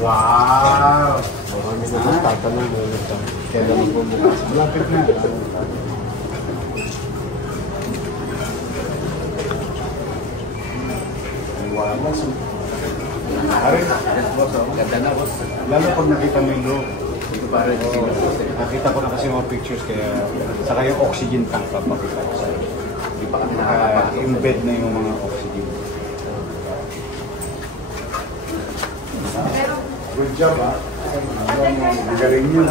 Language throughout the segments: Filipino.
Wow! Marami na nagtatanong. Kailan mo po bukas? Malapit na. Wow, mas. Aray, Ganda na, boss. lalo pag nakita mo yung loob. Nakita ko na kasi mga pictures kaya saka yung oxygen tank papakita ko sa'yo. Di pa kami nakakapakita. Embed na yung mga oxygen. Good job, ha? Ang galing nyo.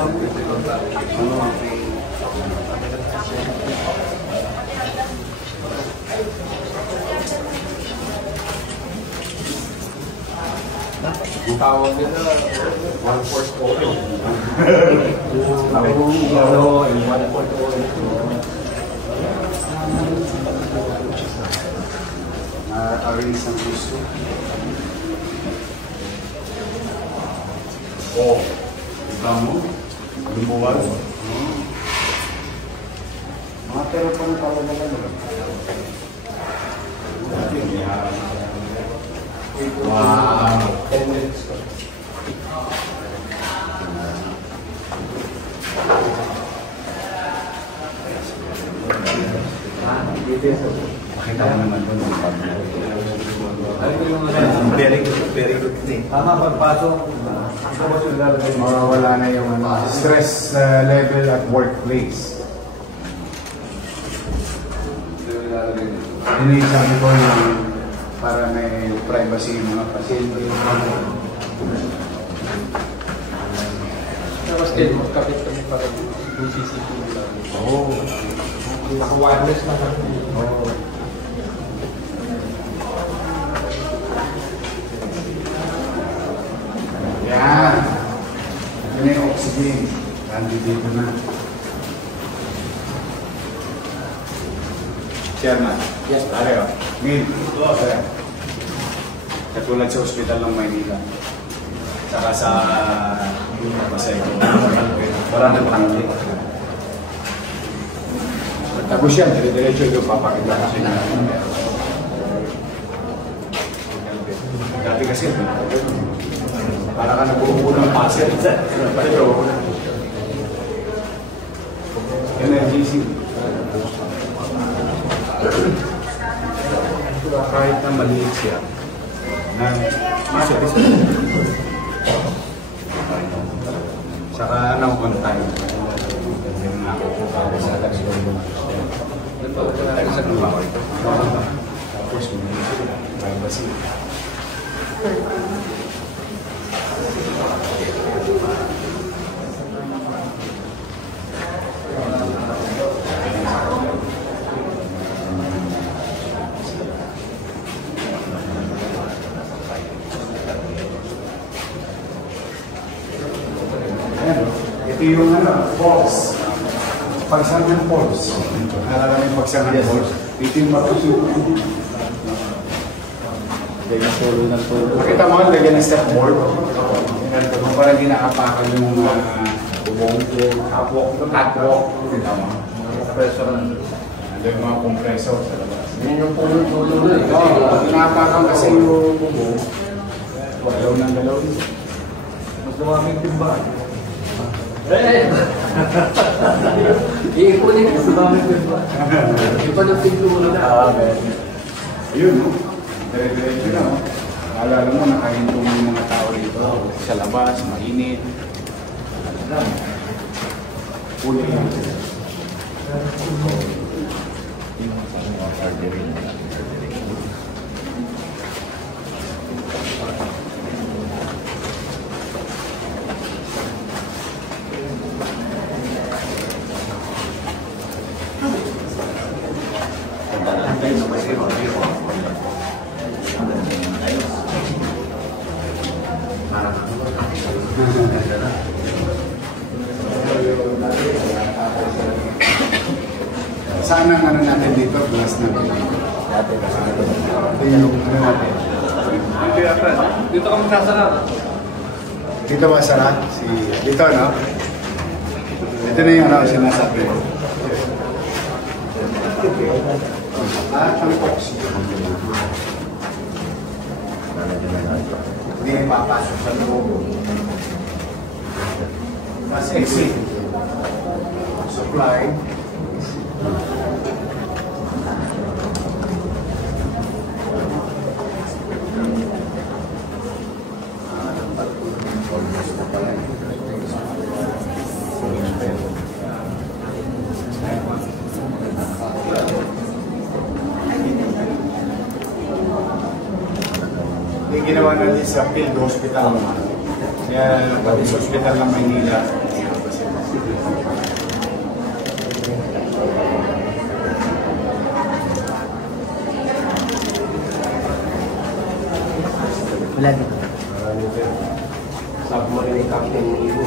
Ang tawag nila, one force oil. Hello, and one force oil. Arrange ang gusto. Oh, iba mo? Lumuwag? Mga pero pa ng tawag na lang. Wow! 10 minutes ko. Pakita ko naman doon ang pag-ibig. Very good thing. Tama, pagpasok, mawawala na yung stress level at workplace. Inisabi ko yung para may privacy yung mga pasyente. Tapos din, magkapit kami para yung CCTV lang. Oo. Naka-wireless na kami. Oo. Yan. Yan yung oxygen. Nandito na. Chairman. Yes, Pare, Mil. Katulad sa ospital ng Maynila. Saka sa Pasay ko. Marami pangli. Tapos yan, dire-diretso yung papakita kasi na. Dati kasi, para ka nagbubuo ng puzzle. NLGC. Kahit na maliit siya, na masabis. Saka anong on time. Yung nakukuha ko sa tapos privacy. Ito yung pulse. Pagsan ng pulse. Nalala mo yung pagsan ng pulse. Ito yung matusuko. Nakita mo, lagyan ng step board. Parang ginaapakan yung bubong. Catwalk. Kita mo. Ando yung mga compressor sa labas. Yan yung pulo-pulo na eh. Oo, ginaapakan kasi yung bubong. Galaw ng galaw. Mas lumaming timba. Iikunin ko sa daming timba. Iba ng tiglo na. Ayun, no? Dire-diretso na, no? Alala mo, nakahintong yung mga tao dito. Sa labas, mainit. Puli lang. Saan ang ano natin dito? Glass na ba? Ito yung ano natin. Dito kami nasarap. Dito ba sarap? Dito, no? Ito na yung ano sinasabi. Ang oxygen. Hindi papasok sa loob. Mas exit. Supply. Yung ginawa natin sa Field Hospital. Kaya pati sa Hospital ng Maynila. Wala dito. Submarine captain ni Ibo.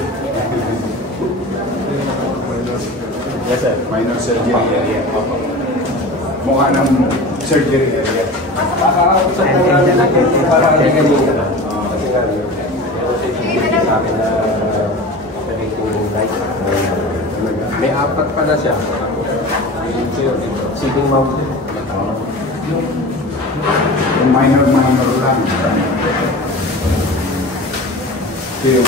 Yes sir, minor surgery area. Mukha ng surgery area. Para tingnan mo ka. Kasi nga, sa akin na may apat pa na siya. Sitting mountain. Yung minor lang. Ito yung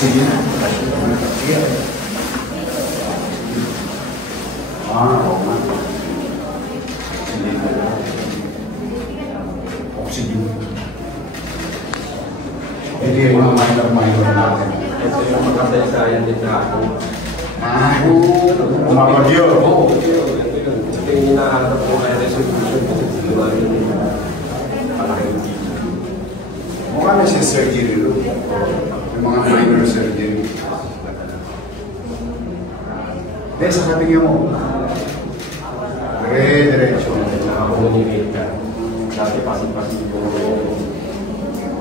sige na. Sige. Oxygen. Hindi yung mga minor natin. Ito yung magkasaysayan din na ako. Umabagyo. Oo. Ito yung hinahanap ko ay resolution kasi siguro yun yung malaki. Mukha na siya surgery room. Yung mga minor surgery. Dahil sa katingin mo, diretso. Nakakomunicate ka. Dati pasing-pasing yung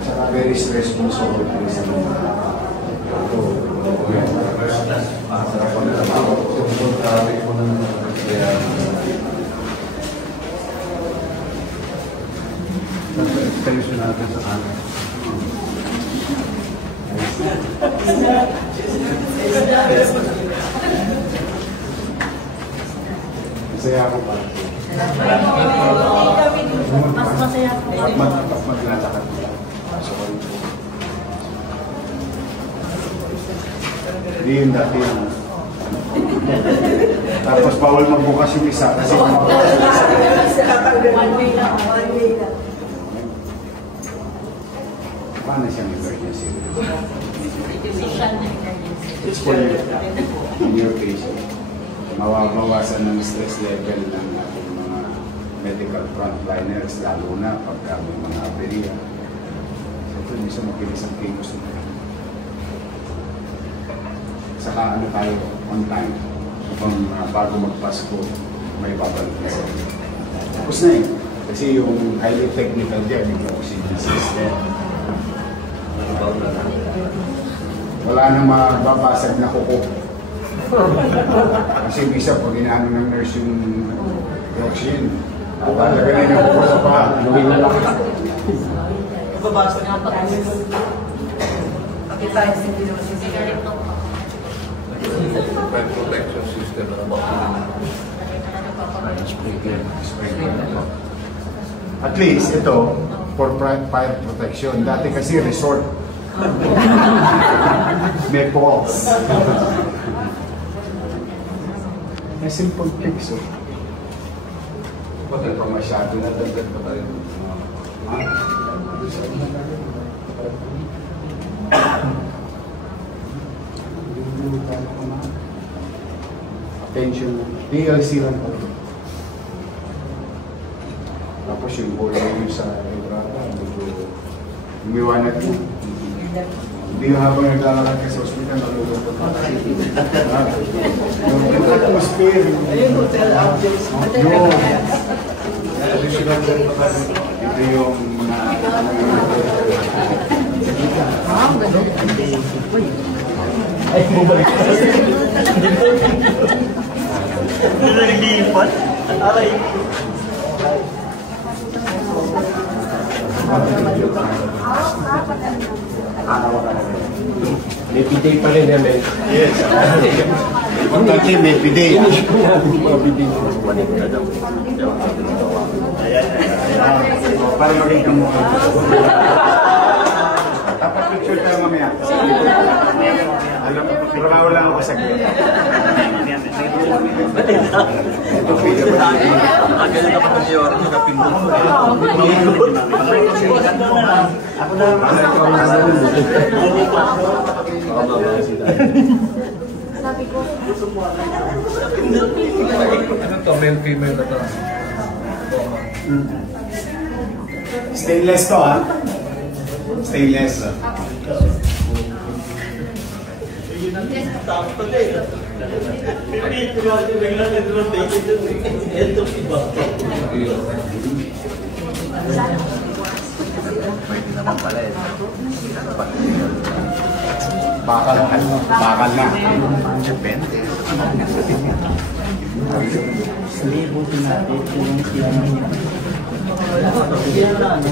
Saka very stressful sa work sa mga. Tension natin sa kanan. Masaya ako pa. Mas masaya po. Maglalakad. Hindi yung dati yung tapos bawal magbukas yung isa kasi One way lang. paano siyang emergency? Decision na emergency. It's for you. In your case, mawawasan ng stress level ng ating mga medical frontliners, lalo na pagka may mga aberya. So ito, hindi siya makilis ang kilos na. Saka ano tayo, on time. Kung bago magpasko, may babalik na siya. Tapos na eh. Kasi yung highly technical dyan, yung oxygen system. Wala nang mababasag na kuko. Kasi bisa pag inaano ng nurse yung oxygen, talaga na yung kuko sa paa. Luwi na lang. Babasa nga pa. Pakita yung cigarette to. Protection system na At least ito, for fire protection. Dati kasi resort. May falls. May simple fix. Bakit pa masyado na dagdag pa tayo? Attention. DLC lang po. Tapos yung bola yung sa librata, medyo umiwanag mo. Hindi yung habang naglalakad ka sa hospital, nalulungkot ka. Yung atmosphere. Ayun, hotel objects. Yun. Ito yung mga... Ay, bumalik ka. Hindi na nag-iipan? Aray. May piday pa rin yan eh. Yes. Importante, may piday. Finish ko yan. Mga piday. Para makita mo. Dapat picture tayo mamaya. Alam mo, trabaho lang ako sa gawin. Ito video ba? Agad na pa ng iyo, nakapindot mo. Ako na. Sabi ko, Ano to? Male, female na to? Stainless to, ha? Stainless. Bakal na. Depende. Hindi, buti natin. Yung sila na yun. Sila na, ano?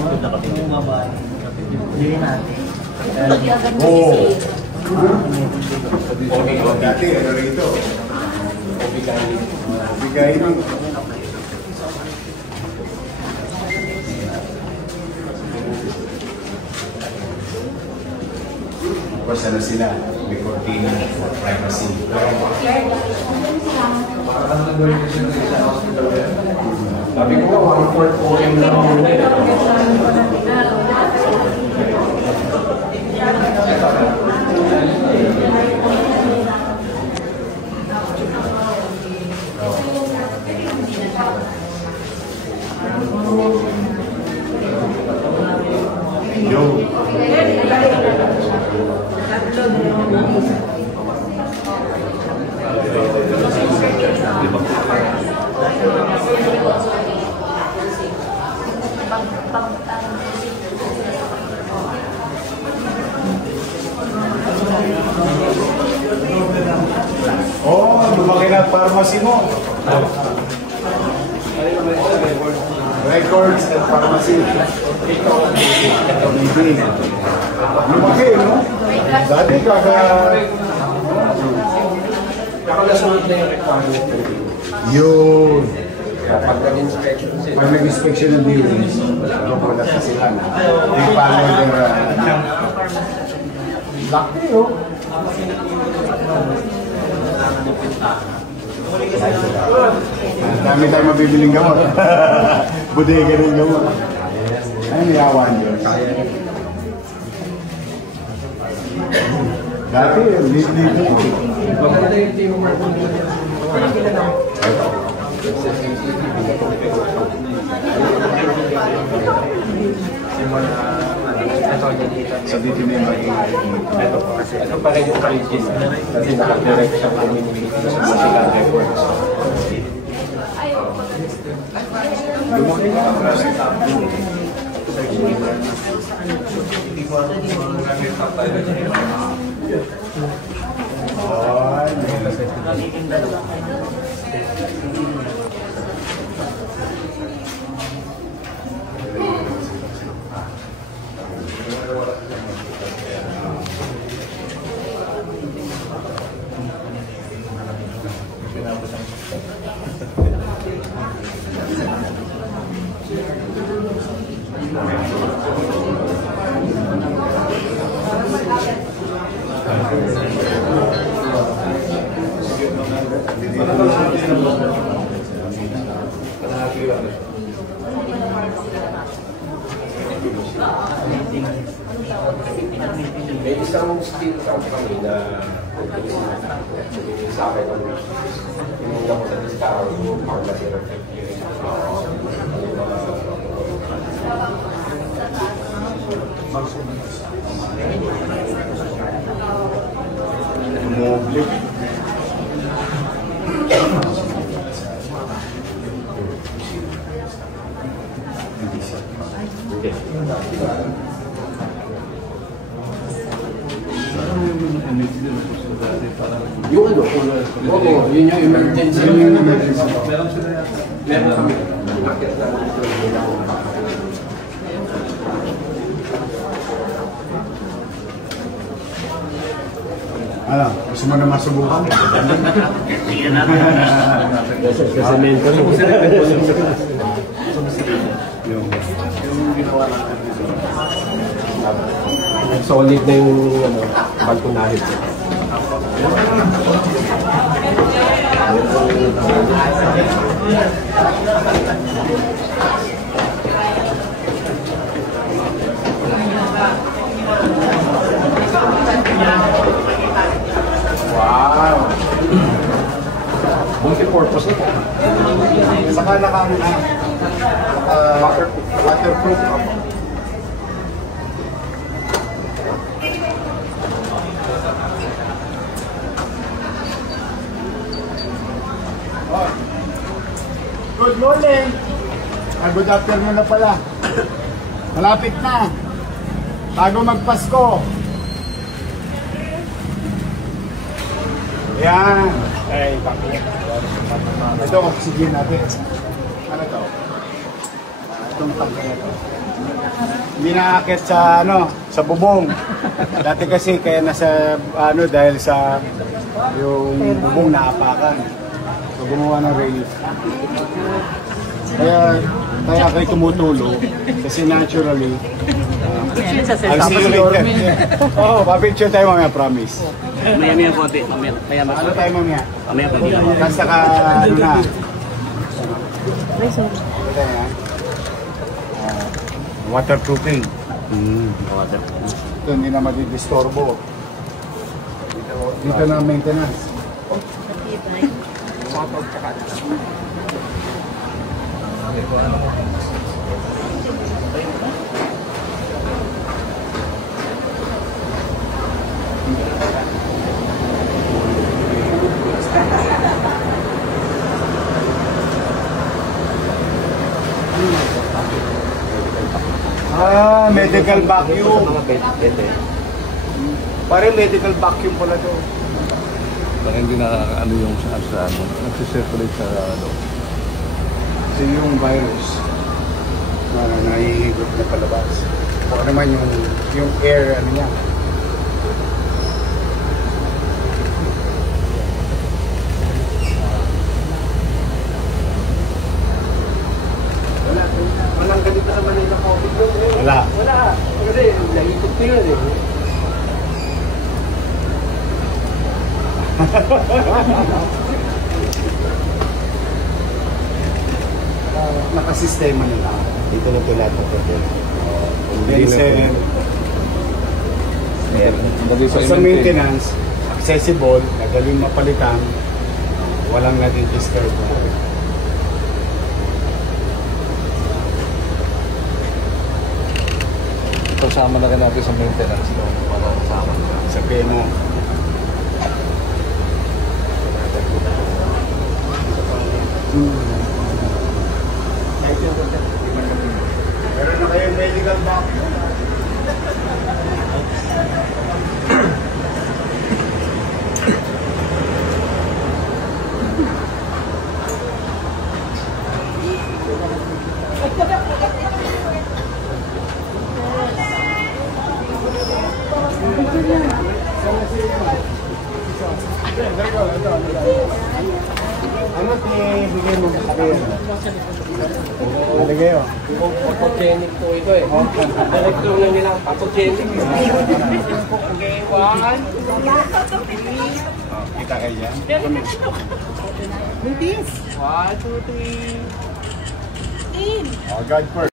Yung babae. Hindi natin. Oo. Dati, ano rito? Bigay ng... Of course, ano sila? May cortina for privacy. Sabi ko nga, 1/4 OM na ako muna eh. Yo. Oh, lumaki na pharmacy mo. Records and pharmacy. Lumaki, no? Dati Nakalasunod na yung requirement. Yun. Kapag nag-inspection sila. Pag nag-inspection ng buildings, wala sa sila na. They follow their... Laki, oh. Dami tayo mabibiling gamot. Bodega rin gamot. Ay, may awan yun. Dati, libre. Maganda yung teamwork mo. Sa dito na yung magiging. Ito po kasi ito pa rin yung origin. Kasi nakadirect siyang community sa musical records. Lumaki na ang May isang steel company na sa akin ang pinunta ko sa discount pharmacy refrigerator. Moble. Yung ano, oo, yun yung emergency. Yun yung emergency. Meron kami. Bakit na Ano, gusto mo naman subukan? Kasi mentor mo. Yung ginawa natin dito. Solid na yung balkonahit. Wow! Multi-purpose na po. Saka waterproof. Good morning! Good afternoon na pala. Malapit na. Bago magpasko. Yan. Ay, bakit? Ito, oxygen natin. Ano to? Itong tangke na to. Hindi nakakit sa, sa bubong. Dati kasi kaya nasa, dahil sa yung bubong naapakan. So, gumawa ng rail. Kaya kayo tumutulong kasi naturally. I'll see you later. Oo, papicture tayo mamaya, promise. Maya-maya konti. Maya-maya. Ano tayo mamaya? Mamaya konti. Basta ka, na. Waterproofing. Ito, hindi na madidistorbo. Dito na maintenance. Medical vacuum. Pare medical vacuum pala to. Parang hindi na yung sa nagsisirculate sa Kasi yung virus na naihigot na palabas. O naman yung air niya. Walang ganito sa Manila COVID yun eh. Wala. Wala. Kasi naikot ko yun eh. Nakasistema nila. Dito na ito lahat ng hotel. Sa maintenance, accessible, nagaling mapalitan, walang naging disturb. Kasama na rin natin sa maintenance no? Para kasama Sa PMO. Meron na kayong medical vacuum. Ano bigay mo sa akin? Nalagay o? Photogenic po ito eh. Director na nila ang photogenic. Okay, one. Kita kayo dyan? 1, 2, 3. Oh, God first.